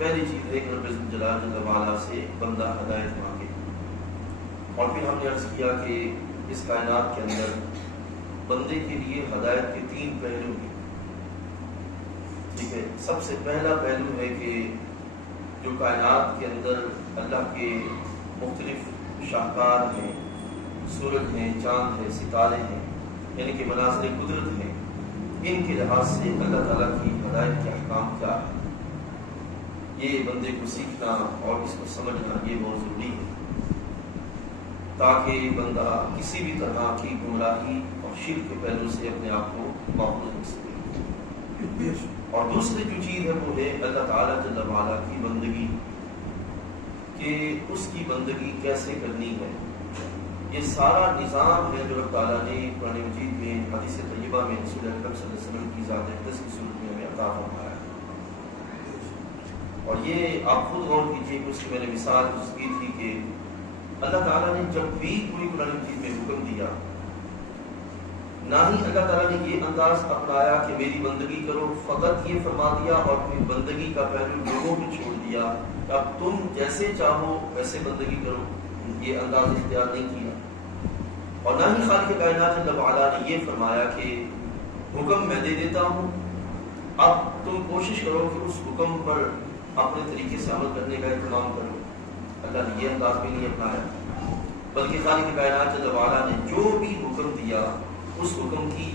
پہلی چیز ہے کہ رب الجلال جل وعلا سے بندہ ہدایت مانگے. اور پھر ہم نے عرض کیا کہ اس کائنات کے اندر بندے کے لیے ہدایت کے 3 پہلو ہیں. ٹھیک ہے، سب سے پہلا پہلو ہے کہ جو کائنات کے اندر اللہ کے مختلف شاہکار ہیں، سورج ہیں، چاند ہیں، ستارے ہیں، یعنی کہ مناظر قدرت ہیں، ان کے لحاظ سے اللہ تعالیٰ کی ہدایت کے احکام کیا ہے، یہ بندے کو سیکھنا اور اس کو سمجھنا یہ بہت ضروری ہے، تاکہ بندہ کسی بھی طرح کی گمراہی اور شرک کے پہلو سے اپنے آپ کو محفوظ رکھ سکے. اور دوسری جو چیز ہے وہ ہے اللہ تعالیٰ جل وعلا کی بندگی، کہ اس کی بندگی کیسے کرنی ہے. یہ سارا نظام ہے جو رب تعالیٰ نے قرآن مجید میں حدیث طیبہ میں رسول اکرم صلی اللہ علیہ وسلم کی ذات اقدس کی صورت میں ہمیں عطا فرمایا ہے. اور یہ آپ خود غور کیجیے کہ اس کی میں نے مثال اس کی تھی کہ اللہ تعالیٰ نے جب بھی کوئی قرآن مجید میں حکم دیا، نہ ہی اللہ تعالیٰ نے یہ انداز اپنایا کہ میری بندگی کرو، فقط یہ فرما دیا اور اپنی بندگی کا پہلو لوگوں کو چھوڑ دیا کہ اب تم جیسے چاہو ویسے بندگی کرو. یہ انداز اختیار نہیں کیا. اور نہ ہی خالق کائنات جل وعلا نے یہ فرمایا کہ حکم میں دے دیتا ہوں، اب تم کوشش کرو کہ اس حکم پر اپنے طریقے سے عمل کرنے کا اہتمام کرو. اللہ نے یہ انداز بھی نہیں اپنایا، بلکہ خالق کائنات جل وعلا نے جو بھی حکم دیا اس حکم کی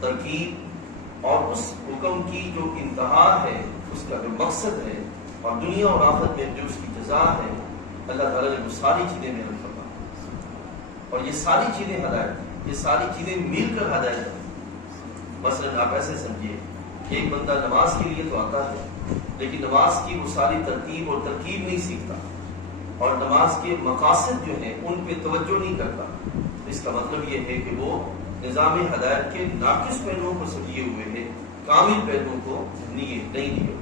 ترکیب اور اس حکم کی جو انتہا ہے، اس کا جو مقصد ہے اور دنیا اور آخرت میں جو اس کی جزا ہے، اللہ تعالیٰ نے وہ ساری چیزیں بیان فرمائی. اور یہ ساری چیزیں ہدایت، یہ ساری چیزیں مل کر ہدایت ہیں. مثلا آپ ایسے سمجھیے کہ ایک بندہ نماز کے لیے تو آتا ہے، لیکن نماز کی وہ ساری ترتیب اور ترکیب نہیں سیکھتا اور نماز کے مقاصد جو ہیں ان پہ توجہ نہیں کرتا. اس کا مطلب یہ ہے کہ وہ نظام ہدایت کے ناقص پہلوؤں کو سمجھے ہوئے ہیں، کامل پہلوؤں کو نہیں لیے.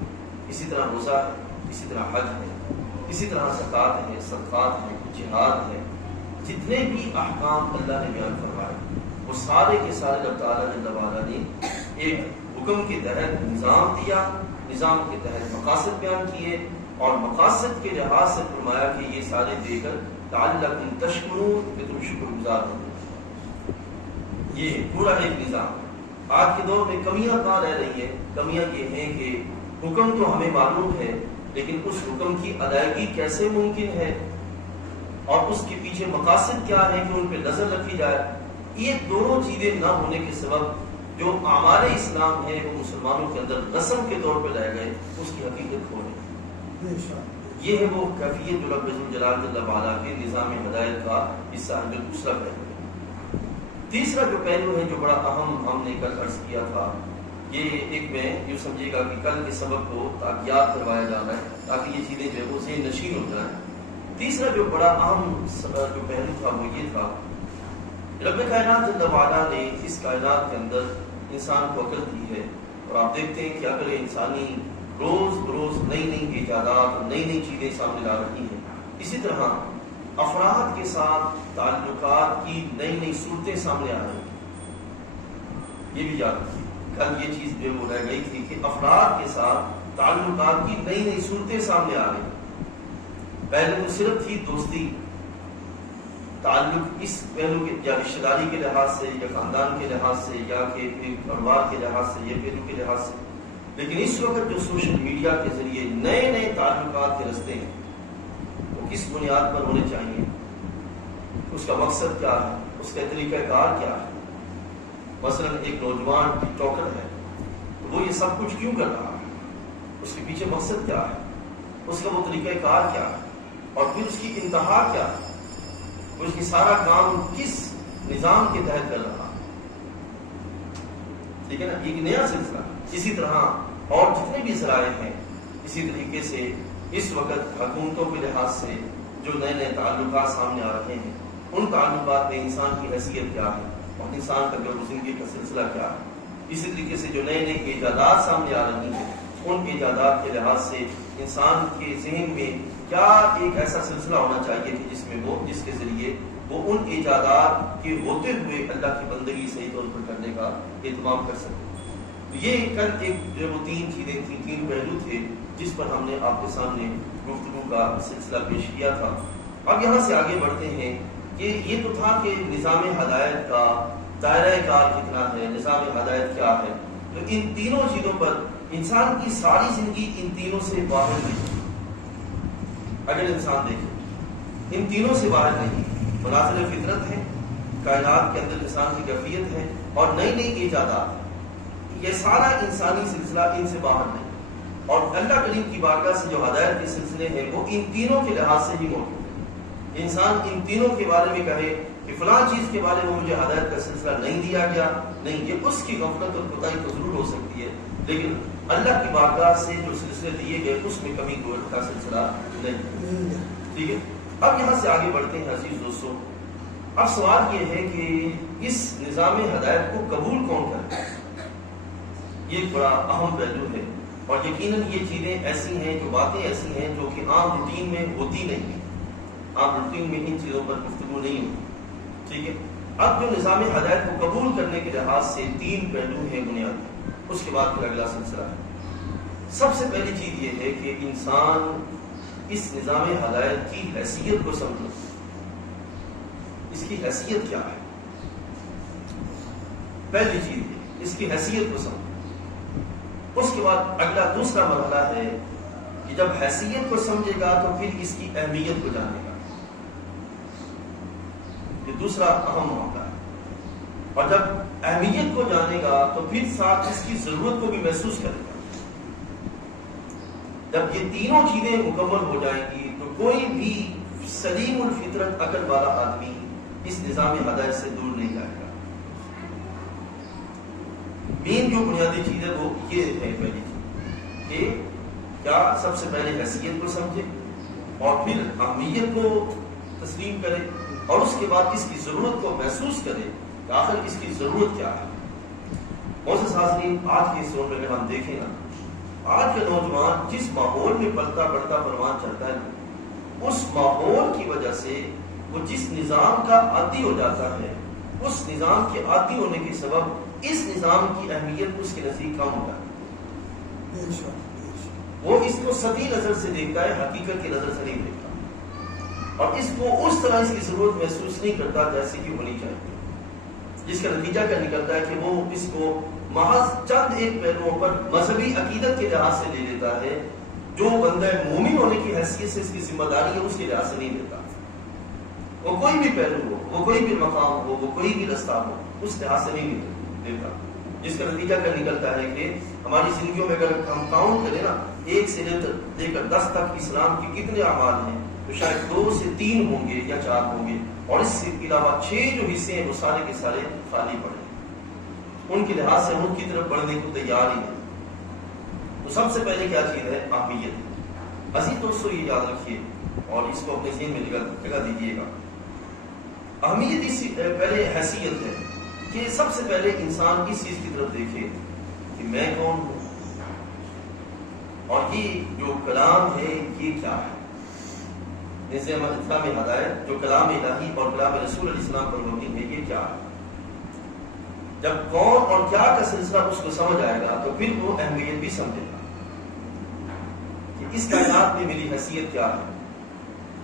اسی طرح روزہ ہے، اسی طرح حج ہے، اسی طرح زکوٰۃ ہے، صدقات ہے، جہاد ہے، جتنے بھی احکام اللہ نے بیان فرمائے وہ سارے کے سارے رب تعالیٰ جل وعلا نے ایک حکم کے تحت نظام دیا، نظام کے تحت مقاصد بیان کیے اور مقاصد کے لحاظ سے فرمایا کہ یہ سارے دے کر لعلکم تشکرون، کہ تم شکر گزار ہو. یہ پورا ایک نظام. آج کے دور میں کمیاں کہاں رہ رہی ہیں؟ کمیاں یہ ہیں کہ حکم تو ہمیں معلوم ہے، لیکن اس حکم کی ادائیگی کیسے ممکن ہے اور اس کے پیچھے مقاصد کیا ہے کہ ان پہ نظر رکھی جائے. یہ دونوں چیزیں نہ ہونے کے سبب جو اعمال اسلام ہے وہ مسلمانوں کے اندر رسم کے طور پہ رہ گئے، اس کی حقیقت کھو رہی. یہ ہے وہ کیفیت جو رب الجلال جل وعلا کے نظام ہدایت کا حصہ ہے. جو دوسرا پہلو ہے. تیسرا جو پہلو ہے جو بڑا اہم ہم نے کل عرض کیا تھا، یہ ایک میں یوں سمجھے گا کہ کل کے سبق کو یاد کروایا جا رہا ہے تاکہ یہ چیزیں جو ہے وہ ذہن نشین ہو جائیں. تیسرا جو بڑا اہم جو پہلو تھا وہ یہ تھا، رب کائنات جل وعلا نے اس کائنات کے اندر انسان کو عقل دی ہے. اور آپ دیکھتے ہیں کہ عقل انسانی روز بروز نئی نئی ایجادات، نئی نئی چیزیں سامنے لا رہی ہیں. اسی طرح افراد کے ساتھ تعلقات کی نئی نئی صورتیں سامنے آ رہی ہیں. یہ بھی یاد رکھیے، کل یہ چیز جو وہ رہ گئی تھی کہ افراد کے ساتھ تعلقات کی نئی نئی صورتیں سامنے آ رہی ہیں. پہلے تو صرف تھی دوستی، تعلق اس پہلو کے یا رشتہ داری کے لحاظ سے یا خاندان کے لحاظ سے یا کہ پریوار کے لحاظ سے یا پہلو کے لحاظ سے. لیکن اس وقت جو سوشل میڈیا کے ذریعے نئے نئے تعلقات کے رستے ہیں وہ کس بنیاد پر ہونے چاہیے، اس کا مقصد کیا ہے، اس کا طریقہ کار کیا ہے. مثلا ایک نوجوان ٹک ٹاکر ہے، وہ یہ سب کچھ کیوں کر رہا ہے، اس کے پیچھے مقصد کیا ہے، اس کا وہ طریقہ کار کیا ہے اور پھر اس کی انتہا کیا ہے، اس کی سارا کام کس نظام کے تحت کر رہا ہے. ٹھیک ہے نا، ایک نیا سلسلہ. اسی طرح اور جتنے بھی ذرائع ہیں، اسی طریقے سے اس وقت حکومتوں کے لحاظ سے جو نئے نئے تعلقات سامنے آ رہے ہیں، ان تعلقات میں انسان کی حیثیت کیا ہے اور انسان کا جو زندگی کا سلسلہ کیا ہے. اسی طریقے سے جو نئے نئے ایجادات سامنے آ رہی ہیں، ان ایجادات کے لحاظ سے انسان کے ذہن میں کیا ایک ایسا سلسلہ ہونا چاہیے کہ جس کے ذریعے وہ ان ایجادات کے ہوتے ہوئے اللہ کی بندگی صحیح طور پر کرنے کا اہتمام کر سکے. یہ کل ایک جو وہ 3 چیزیں تھیں، 3 پہلو تھے جس پر ہم نے آپ کے سامنے گفتگو کا سلسلہ پیش کیا تھا۔ اب یہاں سے آگے بڑھتے ہیں کہ یہ تو تھا کہ نظام ہدایت کا دائرہ کار کتنا ہے، نظام ہدایت کیا ہے، تو ان تینوں چیزوں پر انسان کی ساری زندگی ان تینوں سے باہر نہیں۔ اگر انسان دیکھے ان تینوں سے باہر نہیں، مناظر فطرت ہے، کائنات کے اندر انسان کی کیفیت ہے اور نئی نئی ایجادات، یہ سارا انسانی سلسلہ ان سے باہر نہیں۔ اور اللہ کریم کی بارگاہ سے جو ہدایت کے سلسلے ہیں وہ ان تینوں کے لحاظ سے ہی موجود ہے۔ انسان ان تینوں کے بارے میں کہے کہ فلاں چیز کے بارے میں مجھے ہدایت کا سلسلہ نہیں دیا گیا، نہیں، یہ اس کی غفلت اور کوتاہی تو ضرور ہو سکتی ہے، لیکن اللہ کی بارگاہ سے جو سلسلے دیے گئے اس میں کمی کوئی کا سلسلہ نہیں۔ ٹھیک ہے، اب یہاں سے آگے بڑھتے ہیں عزیز دوستوں۔ اب سوال یہ ہے کہ اس نظام ہدایت کو قبول کون کرتا ہے؟ یہ ایک بڑا اہم پہلو ہے، اور یقیناً یہ چیزیں ایسی ہیں، جو باتیں ایسی ہیں جو کہ عام روٹین میں ہوتی نہیں ہیں، عام روٹین میں ان چیزوں پر گفتگو نہیں ہوتی۔ ٹھیک ہے، اب جو نظام ہدایت کو قبول کرنے کے لحاظ سے 3 پہلو ہیں بنیادی، اس کے بعد پھر اگلا سلسلہ ہے۔ سب سے پہلی چیز یہ ہے کہ انسان اس نظام ہدایت کی حیثیت کو سمجھے، اس کی حیثیت کیا ہے، پہلی چیز ہے اس کی حیثیت کو سمجھے۔ اس کے بعد اگلا دوسرا مرحلہ ہے کہ جب حیثیت کو سمجھے گا تو پھر اس کی اہمیت کو جانے گا، یہ دوسرا اہم معاملہ ہے۔ اور جب اہمیت کو جانے گا تو پھر ساتھ اس کی ضرورت کو بھی محسوس کرے گا۔ جب یہ تینوں چیزیں مکمل ہو جائیں گی تو کوئی بھی سلیم الفطرت عقل والا آدمی اس نظام ہدایت سے دور نہیں جائے گا۔ مین جو بنیادی چیز ہے وہ یہ ہے، پہلی چیز کہ کیا سب سے پہلے حیثیت کو سمجھے اور پھر اہمیت کو تسلیم کرے، اور اس کے بعد اس کی ضرورت کو محسوس کرے کہ آخر اس کی ضرورت کیا ہے۔ معزز حاضرین، آج کے اس دور میں اگر ہم دیکھیں نا، آج کا نوجوان جس ماحول میں پلتا بڑھتا پروان چڑھتا ہے، اس ماحول کی وجہ سے وہ جس نظام کا عادی ہو جاتا ہے، اس نظام کے عادی ہونے کے سبب اس نظام کی اہمیت اس کے نزدیک کم ہو جاتی ہے۔ وہ اس کو سطحی نظر سے دیکھتا ہے، حقیقت کی نظر سے نہیں دیکھتا، اور اس کو اس طرح اس کی ضرورت محسوس نہیں کرتا جیسے کہ ہونی چاہیے، جس کا نتیجہ کیا نکلتا ہے کہ وہ اس کو محض چند ایک پہلوؤں پر مذہبی عقیدت کے لحاظ سے لے لیتا ہے، جو بندہ مومن ہونے کی حیثیت سے اس کی ذمہ داری ہے اس کے لحاظ سے نہیں لیتا۔ وہ کوئی بھی پہلو ہو، وہ کوئی بھی مقام ہو، وہ کوئی بھی رستہ ہو، اس لحاظ سے نہیں لیتا، جس کا نتیجہ کیا نکلتا ہے کہ ہماری زندگیوں میں اگر ہم کاؤنٹ کریں نا، 1 سے لے کر 10 تک اسلام کے کتنے اعمال ہیں، تو شاید 2 سے 3 ہوں گے یا 4 ہوں گے، اور اس کے علاوہ 6 جو حصے ہیں وہ سارے کے سارے خالی پڑے ہیں، ان کے لحاظ سے ان کی طرف بڑھنے کو تیار ہی نہیں۔ تو سب سے پہلے کیا چیز ہے؟ اہمیت۔ عزیز دوستو، یہ یاد رکھیے اور اس کو اپنے ذہن میں جگہ دیجیے گا۔ اہمیت اس پہلے حیثیت ہے کہ سب سے پہلے انسان اس چیز کی طرف دیکھے کہ میں کون ہوں، اور یہ جو کلام ہے یہ کیا ہے۔ جیسے اسلام ہدایت جو کلام الہی اور کلام رسول علیہ السلام پر مبنی ہے، یہ کیا ہے۔ جب کون اور کیا کا سلسلہ اس کو سمجھ آئے گا تو پھر وہ اہمیت بھی سمجھے گا کہ اس کائنات میں میری حیثیت کیا ہے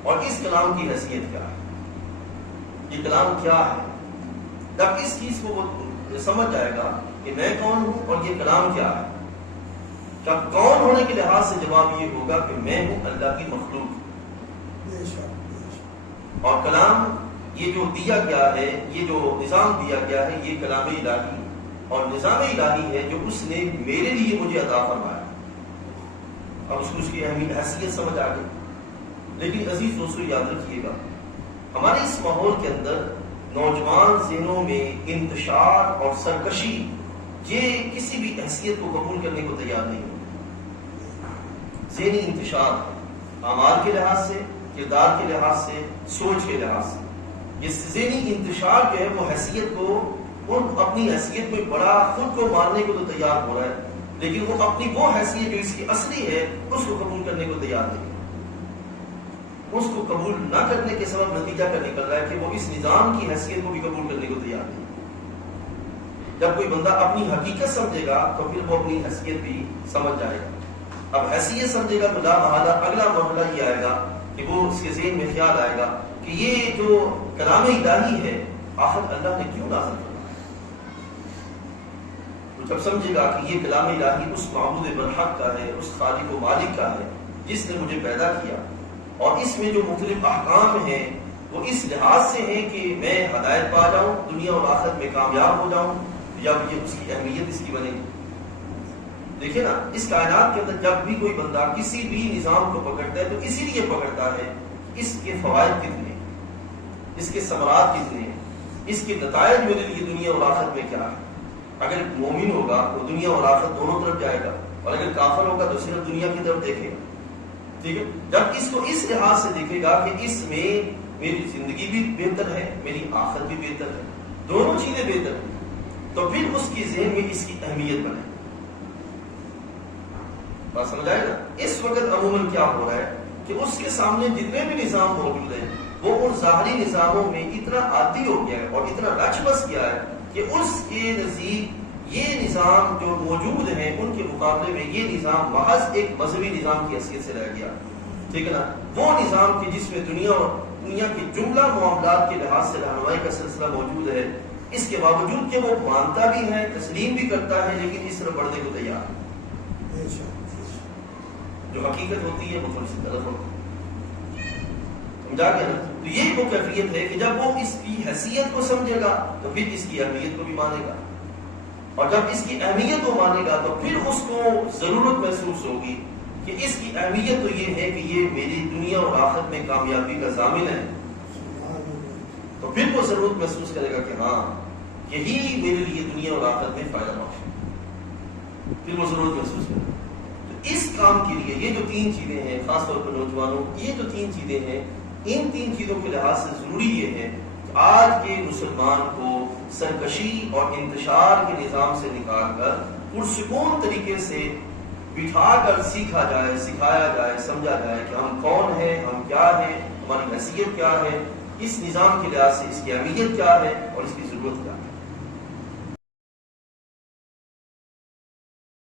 اور اس کلام کی حیثیت کیا ہے، یہ کلام کیا ہے۔ جب اس چیز کو وہ سمجھ جائے گا کہ میں کون ہوں اور یہ کلام کیا ہے، جب کون ہونے کے لحاظ سے جواب یہ ہوگا کہ میں ہوں اللہ کی مخلوق، اور کلام یہ جو دیا گیا ہے، یہ جو نظام دیا گیا ہے، یہ کلام الہی اور نظام الہی ہے جو اس نے میرے لیے مجھے عطا فرمایا۔ اب اس کو اس کی اہمیت حیثیت سمجھ آ گئی۔ لیکن عزیز دوستو، یاد رکھیے گا، ہمارے اس ماحول کے اندر نوجوان ذہنوں میں انتشار اور سرکشی یہ کسی بھی حیثیت کو قبول کرنے کو تیار نہیں ہوتی۔ ذہنی انتشار اعمال کے لحاظ سے، کردار کے لحاظ سے، سوچ کے لحاظ سے، یہ ذہنی انتشار جو ہے وہ حیثیت کو اپنی حیثیت میں بڑا خود کو ماننے کو تو تیار ہو رہا ہے، لیکن وہ اپنی وہ حیثیت جو اس کی اصلی ہے اس کو قبول کرنے کو تیار نہیں ہے۔ اس کو قبول نہ کرنے کے سبب نتیجہ کیا نکل رہا ہے کہ وہ اس نظام کی حیثیت کو بھی قبول کرنے کو تیار نہیں۔ جب کوئی بندہ اپنی حقیقت سمجھے گا تو پھر وہ اپنی حیثیت بھی سمجھ جائے گا. اب حیثیت سمجھے گا تو لا محالہ اگلا مرحلہ یہ آئے گا کہ وہ اس کے ذہن میں خیال آئے گا کہ یہ جو کلام الہی ہے آخر اللہ نے کیوں نازل کرنا ہے. تو جب سمجھے گا کہ یہ کلام الہی اس معبود برحق کا ہے، اس خالق و مالک کا ہے جس نے مجھے پیدا کیا، اور اس میں جو مختلف احکام ہیں وہ اس لحاظ سے ہیں کہ میں ہدایت پا جاؤں، دنیا اور آخرت میں کامیاب ہو جاؤں، یا یہ اس کی اہمیت اس کی بنے گی. دیکھیں نا، اس کائنات کے اندر جب بھی کوئی بندہ کسی بھی نظام کو پکڑتا ہے تو اسی لیے پکڑتا ہے اس کے فوائد کتنے، اس کے ثمرات کتنے، اس کے نتائج میرے لیے دنیا اور آخرت میں کیا ہے. اگر مومن ہوگا تو دنیا اور آخرت دونوں طرف جائے گا، اور اگر کافر ہوگا تو صرف دنیا کی طرف دیکھے گا. ٹھیک ہے، جب اس کو اس لحاظ سے دیکھے گا کہ اس میں میری زندگی بھی بہتر ہے، میری آخرت بھی بہتر ہے، دونوں چیزیں بہتر ہیں، تو پھر اس کی ذہن میں اس کی اہمیت بنے. بات سمجھ آئے گا؟ اس وقت عموماً کیا ہو رہا ہے کہ اس کے سامنے جتنے بھی نظام موجود ہیں وہ ان ظاہری نظاموں میں اتنا عادی ہو گیا ہے اور اتنا رچ بس گیا ہے کہ اس کے نزدیک یہ نظام جو موجود ہیں ان کے مقابلے میں یہ نظام محض ایک مذہبی نظام کی حیثیت سے رہ گیا. ٹھیک ہے نا، وہ نظام کی جس میں دنیا کے جملہ معاملات کے لحاظ سے رہنمائی کا سلسلہ موجود ہے، اس کے باوجود کہ وہ مانتا بھی ہے، تسلیم بھی کرتا ہے، لیکن اس طرح بڑھنے کو تیار ہے. جو حقیقت ہوتی ہے وہ تھوڑی سی غلط ہوتی ہے. سمجھا گیا نا؟ تو یہ وہ کیفیت ہے کہ جب وہ اس کی حیثیت کو سمجھے گا تو پھر اس کی اہمیت کو بھی مانے گا، اور جب اس کی اہمیت کو مانے گا تو پھر اس کو ضرورت محسوس ہوگی کہ اس کی اہمیت تو یہ ہے کہ یہ میری دنیا اور آخرت میں کامیابی کا ضامن ہے. تو پھر وہ ضرورت محسوس کرے گا کہ ہاں یہی میرے لیے دنیا اور آخرت میں فائدہ بخش ہے. پھر وہ ضرورت محسوس کرے گا. تو اس کام کے لیے یہ جو تین چیزیں ہیں، خاص طور پر نوجوانوں، یہ جو تین چیزیں ہیں، ان تین چیزوں کے لحاظ سے ضروری یہ ہے کہ آج کے مسلمان کو سرکشی اور انتشار کے نظام سے نکال کر پرسکون طریقے سے بٹھا کر سیکھا جائے، سکھایا جائے، سمجھا جائے کہ ہم کون ہیں، ہم کیا ہیں، ہماری حیثیت کیا ہے، اس نظام کے لحاظ سے اس کی اہمیت کیا ہے اور اس کی ضرورت کیا ہے.